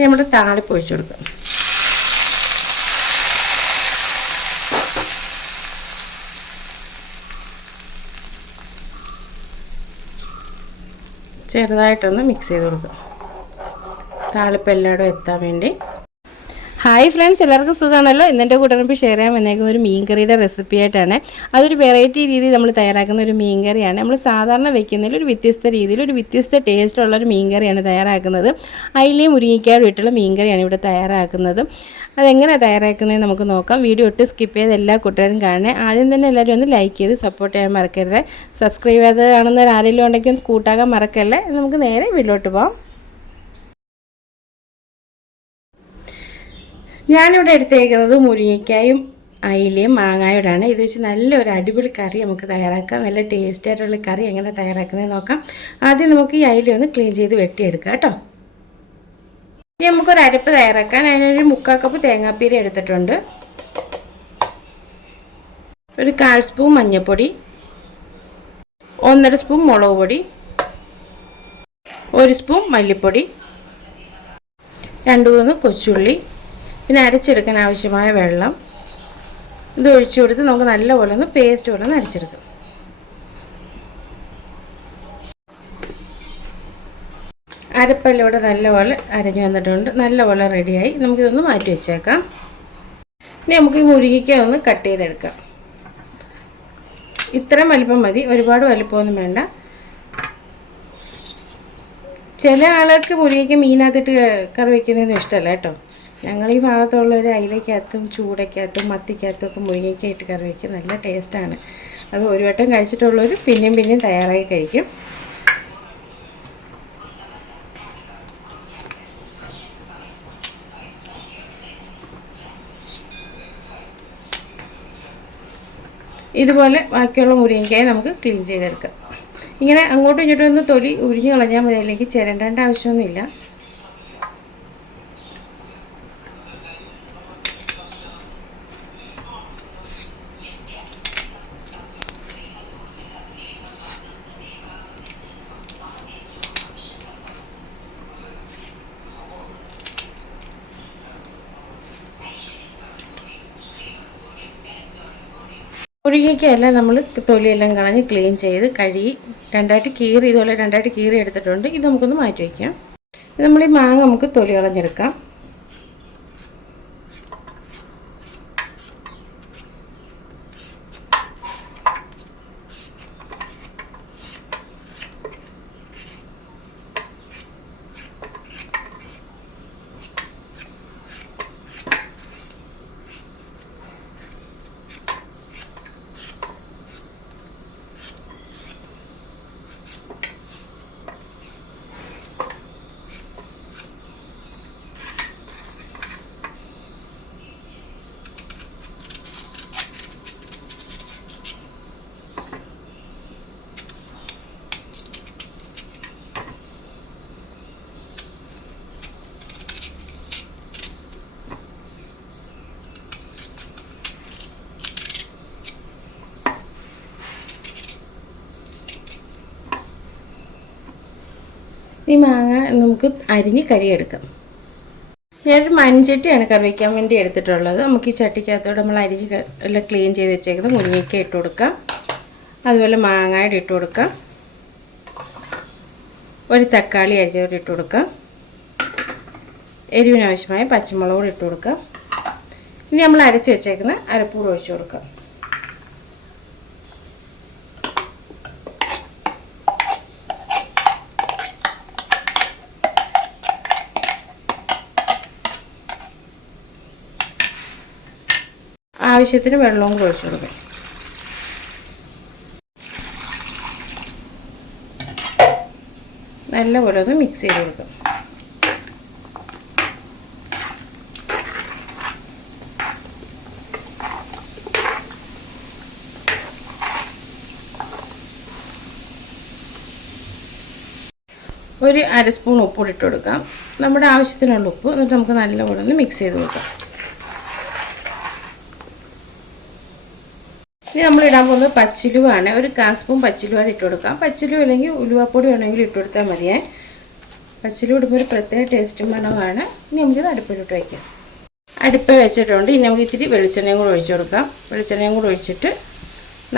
ഇനി നമ്മുടെ താളിപ്പ് കൊടുക്കാം. ചെറുതായിട്ടൊന്ന് മിക്സ് ചെയ്ത് കൊടുക്കുക താളിപ്പ് എല്ലായിടും എത്താൻ വേണ്ടി ഹായ് ഫ്രണ്ട്സ് എല്ലാവർക്കും സുഖമാണല്ലോ? ഇന്നെന്റെ കൂട്ടുകാർക്ക് ഷെയർ ചെയ്യാൻ വന്നേക്കുന്ന ഒരു മീൻകറിയുടെ റെസിപ്പി ആയിട്ടാണ്. അതൊരു വെറൈറ്റി രീതിയിൽ നമ്മൾ തയ്യാറാക്കുന്ന ഒരു മീൻകറിയാണ്. നമ്മൾ സാധാരണ വെക്കുന്നതിൽ ഒരു വ്യത്യസ്ത രീതിയിൽ ഒരു വ്യത്യസ്ത ടേസ്റ്റുള്ള ഒരു മീൻ കറിയാണ് തയ്യാറാക്കുന്നത്. അതിലേ മുരിങ്ങിക്കാട് ഇട്ടുള്ള മീൻകറിയാണ് ഇവിടെ തയ്യാറാക്കുന്നത്. അതെങ്ങനെയാണ് തയ്യാറാക്കുന്നത് നമുക്ക് നോക്കാം. വീഡിയോ ഒട്ട് സ്കിപ്പ് ചെയ്ത് എല്ലാ കൂട്ടുകാരും കാണണേ ആദ്യം തന്നെ എല്ലാവരും ഒന്ന് ലൈക്ക് ചെയ്ത് സപ്പോർട്ട് ചെയ്യാൻ മറക്കരുത്. സബ്സ്ക്രൈബ് ചെയ്ത് കാണുന്നവർ ആരെങ്കിലും ഉണ്ടെങ്കിൽ ഒന്ന് കൂട്ടാകാൻ മറക്കല്ലേ? നമുക്ക് നേരെ വീട്ടിലോട്ട് പോകാം ഞാനിവിടെ എടുത്തേക്കുന്നത് മുരിങ്ങയ്ക്കായും അയിലയും മാങ്ങായോടാണ്. ഇത് വെച്ച് നല്ലൊരു അടിപൊളി കറി നമുക്ക് തയ്യാറാക്കാം. നല്ല ടേസ്റ്റ് ആയിട്ടുള്ള കറി എങ്ങനെ തയ്യാറാക്കുന്നത് നോക്കാം. ആദ്യം നമുക്ക് ഈ അയില ഒന്ന് ക്ലീൻ ചെയ്ത് വെട്ടിയെടുക്കാം കേട്ടോ. ഇനി നമുക്കൊരു അരപ്പ് തയ്യാറാക്കാൻ. അതിനൊരു മുക്കാൽ കപ്പ് തേങ്ങാപ്പീര എടുത്തിട്ടുണ്ട്. ഒരു കാൽ സ്പൂൺ മഞ്ഞൾപ്പൊടി ഒന്നര സ്പൂൺ മുളക് പൊടി. ഒരു സ്പൂൺ മല്ലിപ്പൊടി. രണ്ട് മൂന്ന് കൊച്ചുള്ളി. പിന്നെ അരച്ചെടുക്കാൻ ആവശ്യമായ വെള്ളം. ഇത് ഒഴിച്ചു കൊടുത്ത് നമുക്ക് നല്ലപോലെ ഒന്ന് പേസ്റ്റ് പോലെ ഒന്ന് അരച്ചെടുക്കാം. അരപ്പെല്ലാം ഇവിടെ നല്ലപോലെ അരഞ്ഞു വന്നിട്ടുണ്ട്. നല്ലപോലെ റെഡിയായി നമുക്കിതൊന്ന് മാറ്റി വെച്ചേക്കാം. ഇനി നമുക്ക് ഈ മുരുകിക്ക ഒന്ന് കട്ട് ചെയ്തെടുക്കാം. ഇത്രയും വലിപ്പം മതി. ഒരുപാട് വലിപ്പമൊന്നും വേണ്ട. ചില ആളുകൾക്ക് മുരുകിക്ക മീനകത്തിട്ട് കറി വയ്ക്കുന്നതൊന്നും ഇഷ്ടമല്ല കേട്ടോ. ഞങ്ങൾ ഈ ഭാഗത്തുള്ളവർ അയിലക്കകത്തും ചൂടക്കകത്തും മത്തിക്കകത്തും ഒക്കെ മുരിങ്ങയ്ക്കായിട്ട് കറി വയ്ക്കും നല്ല ടേസ്റ്റാണ്. അത് ഒരു വട്ടം കഴിച്ചിട്ടുള്ളവർ പിന്നെയും പിന്നെയും തയ്യാറായി കഴിക്കും. ഇതുപോലെ ബാക്കിയുള്ള മുരിങ്ങയ്ക്കായി നമുക്ക് ക്ലീൻ ചെയ്തെടുക്കാം. ഇങ്ങനെ അങ്ങോട്ടും ഇങ്ങോട്ടും ഒന്ന് തൊലി ഉരിഞ്ഞു കളഞ്ഞാൽ മതി. അല്ലെങ്കിൽ ചിരണ്ടേണ്ട ആവശ്യമൊന്നുമില്ല. മുരിങ്ങയ്ക്കെല്ലാം നമ്മൾ തൊലിയെല്ലാം കളഞ്ഞ് ക്ലീൻ ചെയ്ത് കഴുകി രണ്ടായിട്ട് കീറി ഇതുപോലെ രണ്ടായിട്ട് കീറി എടുത്തിട്ടുണ്ട്. ഇത് നമുക്കൊന്ന് മാറ്റി വയ്ക്കാം. നമ്മൾ ഈ മാങ്ങ നമുക്ക് തൊലി കളഞ്ഞെടുക്കാം. ഈ മാങ്ങ നമുക്ക് അരിഞ്ഞ് കരിയെടുക്കാം. ഞാനൊരു മൺചട്ടിയാണ് കറി വയ്ക്കാൻ വേണ്ടി എടുത്തിട്ടുള്ളത്. നമുക്ക് ഈ ചട്ടിക്കകത്തോടെ നമ്മൾ അരിഞ്ഞ് എല്ലാം ക്ലീൻ ചെയ്ത് വെച്ചേക്കുന്നത് മുരിങ്ങയ്ക്ക ഇട്ട് കൊടുക്കാം. അതുപോലെ മാങ്ങയുടെ ഇട്ട് കൊടുക്കാം. ഒരു തക്കാളി അരിഞ്ഞോട് ഇട്ട് കൊടുക്കാം. എരിവിനാവശ്യമായ പച്ചമുളക് ഇട്ട് കൊടുക്കാം. ഇനി നമ്മൾ അരച്ച് വെച്ചേക്കുന്ന അരപ്പൂട് ഒഴിച്ചു കൊടുക്കാം. ആവശ്യത്തിന് വെള്ളവും കൂടെ കൊടുക്കും. കൊടുക്കാം നല്ലപോലെ ഒന്ന് മിക്സ് ചെയ്ത് കൊടുക്കാം. ഒരു അര സ്പൂൺ ഉപ്പ് ഇട്ട് കൊടുക്കാം. നമ്മുടെ ആവശ്യത്തിനുള്ള ഉപ്പ് എന്നിട്ട് നമുക്ക് നല്ലപോലെ ഒന്ന് മിക്സ് ചെയ്ത് കൊടുക്കാം. ഇനി നമ്മൾ ഇടാൻ പോകുന്നത് പച്ചിലുവാണ്. ഒരു കാൽ സ്പൂൺ പച്ചിലുവാണ് ഇട്ട് കൊടുക്കാം. പച്ചിലു അല്ലെങ്കിൽ ഉലുവാപ്പൊടി വേണമെങ്കിൽ ഇട്ട് കൊടുത്താൽ മതിയേ. പച്ചിലു ഇടുമ്പോൾ ഒരു പ്രത്യേക ടേസ്റ്റും മണമാണ്. ഇനി നമുക്കിത് അടുപ്പിലോട്ട് വയ്ക്കാം. അടുപ്പ് വെച്ചിട്ടുണ്ട്. ഇനി നമുക്ക് ഇച്ചിരി വെളിച്ചെണ്ണയും കൂടെ ഒഴിച്ചു കൊടുക്കാം. വെളിച്ചെണ്ണയും കൂടെ ഒഴിച്ചിട്ട്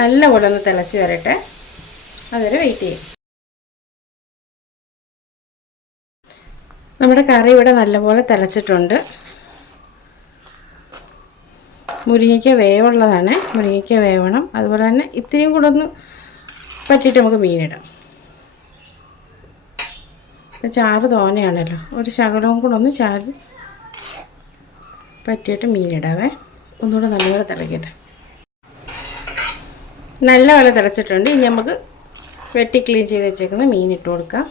നല്ലപോലെ ഒന്ന് തിളച്ച് വരട്ടെ. അതുവരെ വെയിറ്റ് ചെയ്യും. നമ്മുടെ കറി ഇവിടെ നല്ലപോലെ തിളച്ചിട്ടുണ്ട്. മുരിങ്ങയ്ക്ക വേവുള്ളതാണ്. മുരിങ്ങയ്ക്ക വേവണം. അതുപോലെ തന്നെ ഇത്തിരിയും കൂടെ ഒന്ന് പറ്റിയിട്ട് നമുക്ക് മീനിടാം. ചാറ് തോനെയാണല്ലോ. ഒരു ശകലവും കൂടെ ഒന്ന് ചാറ് പറ്റിയിട്ട് മീനിടാവേ. ഒന്നുകൂടെ നല്ലപോലെ തിളക്കട്ടെ. നല്ലപോലെ തിളച്ചിട്ടുണ്ട്. ഇനി നമുക്ക് വെട്ടി ക്ലീൻ ചെയ്ത് വെച്ചേക്കുന്ന മീൻ ഇട്ട് കൊടുക്കാം.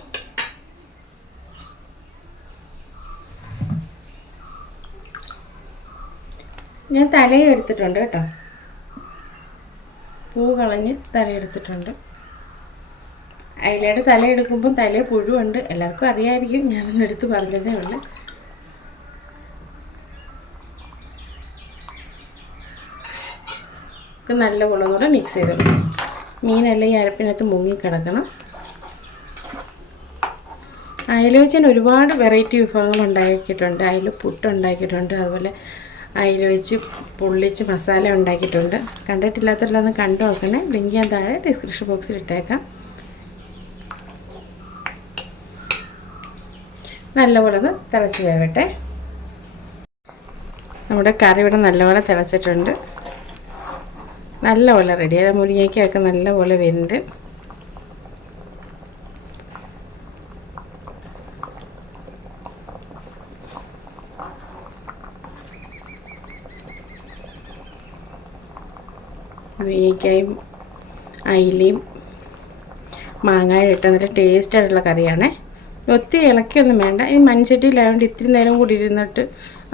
ഞാൻ തലയും എടുത്തിട്ടുണ്ട് കേട്ടോ. പൂ കളഞ്ഞ് തലയെടുത്തിട്ടുണ്ട്. അയിലയുടെ തല എടുക്കുമ്പോൾ തല പുഴുണ്ട് എല്ലാവർക്കും അറിയാമായിരിക്കും ഞാനൊന്ന് എടുത്ത് പറഞ്ഞതേ ഉള്ളൂ. നല്ല നല്ല കൂടെ മിക്സ് ചെയ്ത് മീനെല്ലാം ഈ അരപ്പിനകത്ത് മുങ്ങി കിടക്കണം. അയല വെച്ചാൽ ഒരുപാട് വെറൈറ്റി വിഭവങ്ങൾ ഉണ്ടാക്കിയിട്ടുണ്ട്. അയല പുട്ട് ഉണ്ടാക്കിയിട്ടുണ്ട് അതുപോലെ അയല വെച്ച് പൊള്ളിച്ച് മസാല ഉണ്ടാക്കിയിട്ടുണ്ട്. കണ്ടിട്ടില്ലാത്തവരെല്ലാം കണ്ടു നോക്കണേ. ലിങ്ക് ഞാൻ താഴെ ഡിസ്ക്രിപ്ഷൻ ബോക്സിൽ ഇട്ടേക്കാം. നല്ലപോലെ ഒന്ന് തിളച്ച് വേവട്ടെ. നമ്മുടെ കറി ഇവിടെ നല്ലപോലെ തിളച്ചിട്ടുണ്ട്. നല്ലപോലെ റെഡി അത് മുരിങ്ങയ്ക്കൊക്കെ നല്ലപോലെ വെന്ത് മുരിങ്ങയ്ക്കായും അയിലയും മാങ്ങായും ഇട്ട നല്ല ടേസ്റ്റ് ആയിട്ടുള്ള കറിയാണേ. ഒത്തിരി ഇളക്കിയൊന്നും വേണ്ട. ഈ മൺചട്ടിയിലായതുകൊണ്ട് ഇത്തിരി നേരം കൂടി ഇരുന്നിട്ട്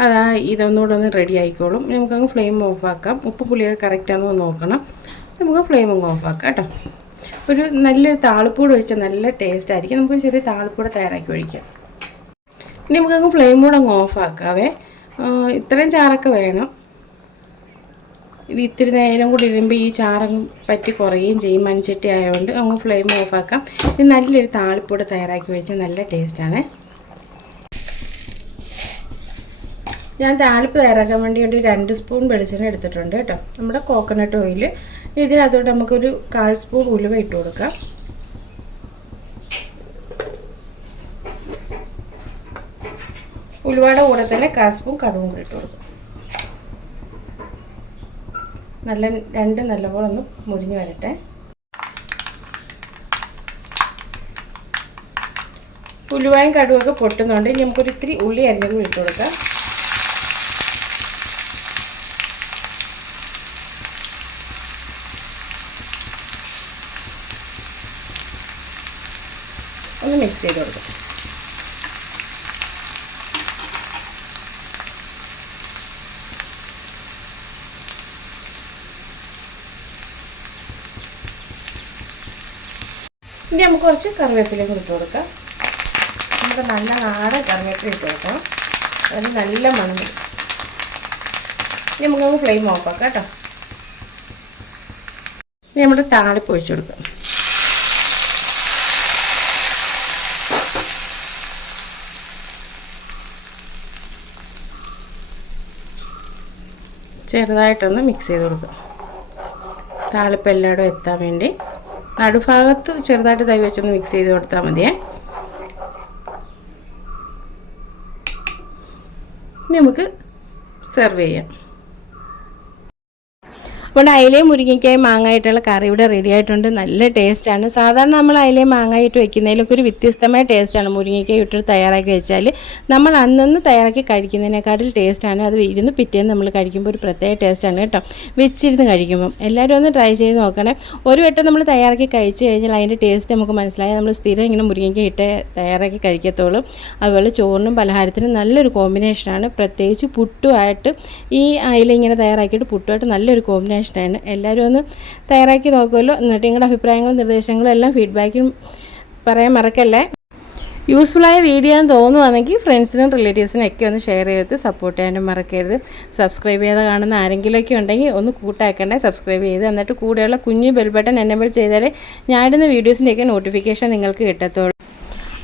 അതാ ഇതൊന്നുകൂടെ ഒന്ന് റെഡി ആയിക്കോളും. നമുക്കങ്ങ് ഫ്ലെയിം ഓഫാക്കാം ഉപ്പ് പുളിയൊക്കെ കറക്റ്റാണെന്ന് നോക്കണം. നമുക്ക് ഫ്ലെയിം അങ്ങ് ഓഫാക്കാം കേട്ടോ. ഒരു നല്ലൊരു താളിപ്പൂട് ഒഴിച്ചാൽ നല്ല ടേസ്റ്റ് ആയിരിക്കും. നമുക്ക് ചെറിയ താളിപ്പൂടെ തയ്യാറാക്കി ഒഴിക്കാം. ഇനി നമുക്കങ്ങ് ഫ്ലെയിം കൂടെ അങ്ങ് ഓഫാക്കാവേ ഇത്രയും ചാറൊക്കെ വേണം. ഇത് ഇത്തിരി നേരം കൂടി ഇടുമ്പോൾ ഈ ചാറങ്ങ് പറ്റി കുറയുകയും ചെയ്യും. മൺചട്ടി ആയതുകൊണ്ട് അങ്ങ് ഫ്ലെയിം ഓഫാക്കാം ഇത് നല്ലൊരു താളിപ്പൂടെ തയ്യാറാക്കി വെച്ചാൽ നല്ല ടേസ്റ്റാണ് ഞാൻ താളിപ്പ് തയ്യാറാക്കാൻ വേണ്ടി ഒരു രണ്ട് സ്പൂൺ വെളിച്ചെണ്ണ എടുത്തിട്ടുണ്ട് കേട്ടോ. നമ്മുടെ കോക്കനട്ട് ഓയിൽ ഇതിനകത്തോട്ട് നമുക്കൊരു കാൽ സ്പൂൺ ഉലുവ ഇട്ട് കൊടുക്കാം. ഉലുവയുടെ കൂടെ തന്നെ കാൽ സ്പൂൺ കടുവും കൂടി ഇട്ട് കൊടുക്കും. നല്ല രണ്ട് നല്ലപോലെ ഒന്ന് മുരിഞ്ഞ് വരട്ടെ. ഉലുവായും കടുവൊക്കെ പൊട്ടുന്നുണ്ട്. ഇനി നമുക്കൊരു ഇത്തിരി ഉള്ളി അരിഞ്ഞതും ഇട്ട് കൊടുക്കാം. ഒന്ന് മിക്സ് ചെയ്ത് കൊടുക്കാം. ഇനി നമുക്ക് കുറച്ച് കറിവേപ്പിലയും ഇട്ട് കൊടുക്കാം. നമുക്ക് നല്ല നാടൻ കറിവേപ്പില ഇട്ട് കൊടുക്കാം അതിന് നല്ല മണം. ഇനി നമുക്ക് ഫ്ലെയിം ഓഫാക്കാം കേട്ടോ. ഇനി നമ്മുടെ താളിപ്പ് ഒഴിച്ചു കൊടുക്കാം. ചെറുതായിട്ടൊന്ന് മിക്സ് ചെയ്ത് കൊടുക്കുക താളിപ്പ് എല്ലായിടും എത്താൻ വേണ്ടി നടുഭാഗത്ത് ചെറുതായിട്ട് തൈ വെച്ചൊന്ന് മിക്സ് ചെയ്ത് കൊടുത്താൽ മതിയേ. നമുക്ക് സെർവ് ചെയ്യാം. അപ്പോൾ അയിലയും മുരിങ്ങയ്ക്കായും മാങ്ങായിട്ടുള്ള കറി ഇവിടെ റെഡി ആയിട്ടുണ്ട്. നല്ല ടേസ്റ്റാണ് സാധാരണ നമ്മൾ അയിലയും മാങ്ങായിട്ട് വെക്കുന്നതിലൊക്കെ ഒരു വ്യത്യസ്തമായ ടേസ്റ്റാണ് മുരിങ്ങയ്ക്കായി ഇട്ട് തയ്യാറാക്കി വെച്ചാൽ നമ്മൾ അന്നന്ന് തയ്യാറാക്കി കഴിക്കുന്നതിനേക്കാട്ടിൽ ടേസ്റ്റാണ് അത് ഇരുന്ന് പിറ്റേന്ന് നമ്മൾ കഴിക്കുമ്പോൾ ഒരു പ്രത്യേക ടേസ്റ്റാണ് കേട്ടോ. വെച്ചിരുന്ന് കഴിക്കുമ്പം. എല്ലാവരും ഒന്ന് ട്രൈ ചെയ്ത് നോക്കണേ. ഒരു വട്ടം നമ്മൾ തയ്യാറാക്കി കഴിച്ച് കഴിഞ്ഞാൽ അതിന്റെ ടേസ്റ്റ് നമുക്ക് മനസ്സിലായി. നമ്മൾ സ്ഥിരം ഇങ്ങനെ മുരിങ്ങയ്ക്ക ഇട്ട് തയ്യാറാക്കി കഴിക്കത്തുള്ളൂ അതുപോലെ ചോറിനും പലഹാരത്തിനും നല്ലൊരു കോമ്പിനേഷനാണ് പ്രത്യേകിച്ച് പുട്ടുമായിട്ട് ഈ അയില ഇങ്ങനെ തയ്യാറാക്കിയിട്ട് പുട്ടുമായിട്ട് നല്ലൊരു കോമ്പിനേഷൻ ഇഷ്ടമാണ്. എല്ലാവരും ഒന്ന് തയ്യാറാക്കി നോക്കുമല്ലോ. എന്നിട്ട് നിങ്ങളുടെ അഭിപ്രായങ്ങളും നിർദ്ദേശങ്ങളും എല്ലാം ഫീഡ്ബാക്കും പറയാൻ മറക്കല്ലേ. യൂസ്ഫുള്ളായ വീഡിയോ എന്ന് തോന്നുവാണെങ്കിൽ ഫ്രണ്ട്സിനും റിലേറ്റീവ്സിനും ഒക്കെ ഒന്ന് ഷെയർ ചെയ്ത് സപ്പോർട്ട് ചെയ്യാനും മറക്കരുത്. സബ്സ്ക്രൈബ് ചെയ്ത് കാണുന്ന ആരെങ്കിലുമൊക്കെ ഉണ്ടെങ്കിൽ ഒന്ന് കൂട്ടാക്കണ്ടേ. സബ്സ്ക്രൈബ് ചെയ്ത് എന്നിട്ട് കൂടെയുള്ള കുഞ്ഞു ബെൽ ബട്ടൺ എനേബിൾ ചെയ്താലേ ഞാനിടുന്ന വീഡിയോസിന്റെയൊക്കെ നോട്ടിഫിക്കേഷൻ നിങ്ങൾക്ക് കിട്ടത്തുള്ളൂ.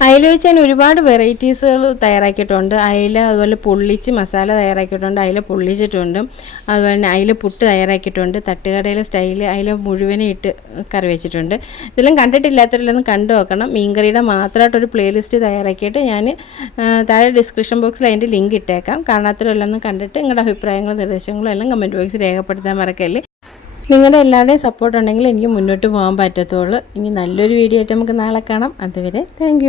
അയില വെച്ച് ഞാൻ ഒരുപാട് വെറൈറ്റീസുകൾ തയ്യാറാക്കിയിട്ടുണ്ട്. അയില അതുപോലെ പൊള്ളിച്ച് മസാല തയ്യാറാക്കിയിട്ടുണ്ട് അയില പൊള്ളിച്ചിട്ടുണ്ട് അതുപോലെ തന്നെ അയില പുട്ട് തയ്യാറാക്കിയിട്ടുണ്ട് തട്ടുകടയിലെ സ്റ്റൈൽ അയില മുഴുവനെ ഇട്ട് കറി വെച്ചിട്ടുണ്ട്. ഇതെല്ലാം കണ്ടിട്ടില്ലാത്തവരിലൊന്ന് കണ്ടു നോക്കണം. മീൻകറിയുടെ മാത്രമായിട്ടൊരു പ്ലേലിസ്റ്റ് തയ്യാറാക്കിയിട്ട് ഞാൻ താഴെ ഡിസ്ക്രിപ്ഷൻ ബോക്സിൽ അതിന്റെ ലിങ്ക് ഇട്ടേക്കാം. കാണാത്തവരെല്ലാം കണ്ടിട്ട് നിങ്ങളുടെ അഭിപ്രായങ്ങളും നിർദ്ദേശങ്ങളും എല്ലാം കമന്റ് ബോക്സിൽ രേഖപ്പെടുത്താൻ മറക്കല്ലേ. നിങ്ങളുടെ എല്ലാവരുടെയും സപ്പോർട്ട് ഉണ്ടെങ്കിൽ എനിക്ക് മുന്നോട്ട് പോകാൻ പറ്റത്തുള്ളൂ. ഇനി നല്ലൊരു വീഡിയോ ആയിട്ട് നമുക്ക് നാളെ കാണാം. അതുവരെ താങ്ക്